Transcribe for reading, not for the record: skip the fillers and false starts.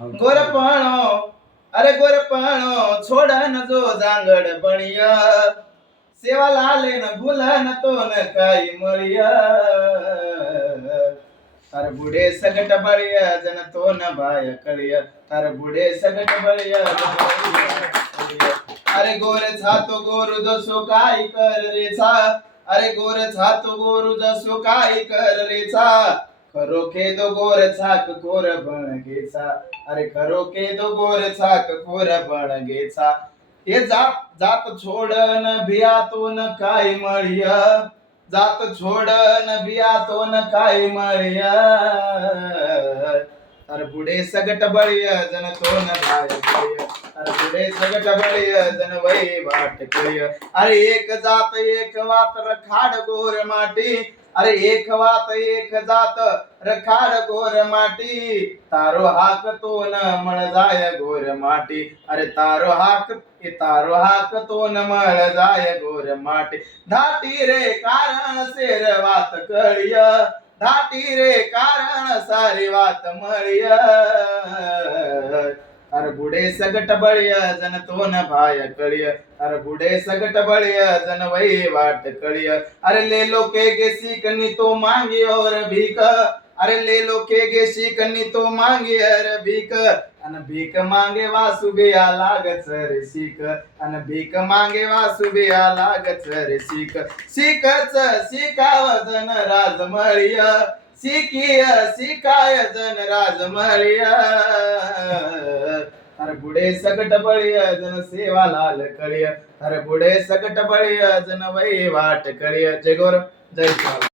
गोरपणो अरे गोरपणो छोडन जो जांगड बणिय सेवा लाले न भूलन तो न काही मळिय अरे बुढे सगट बळिय जन तो न बाय कळिय अरे बुढे सगट बळिय अरे गोर छातो गोरु जसो काय कर रे छा अरे गोर छातो गोरु जसो काय कर रे छा खरो के दो गोर छाक गोर बण गेचा अरे खरो के दो गोर छाक गोर बण गेचा हे जात जात छोडन भिया तो न काय मळिय जात छोडन भिया तो न काय मळिय अरे बुढे सगट बळिय जन तो न भाय कळिय अरे बुढे सगट बळिय जन वै बाट कळिय अरे एक जात एक वात रखाड गोर माटी अरे एक वात एक जात रखाड गोर माटी तारो हाक तो न मळ जाय गोर माटी अरे तारो हाक तो न मळ जाय गोर माटी धाटी रे कारण सेर वात कळिय धाटी रे कारण सारी वात मळिय अरे बुढे सगट बळिय जन तो न भाय कळिय अरे बुढे सगट बळिय जन वही वाट कळिय अरे ले लो के गे सीकनी तो मांगी और भीख अरे ले लो के गे सीकनी तो मांगी और भीख अन भीख मांगे वासुबिया लागच रे सीक अन भीख मांगे वासुबिया लागच रे सीक सीकच सीकाव जन राजमळिय सीकिय सीकाय जन राजमळिय अरे बुढे सगट बळिय जन सेवा लाल कळिय अरे बुढे सगट बळिय जन वै वाट कळिय जय गौरव जय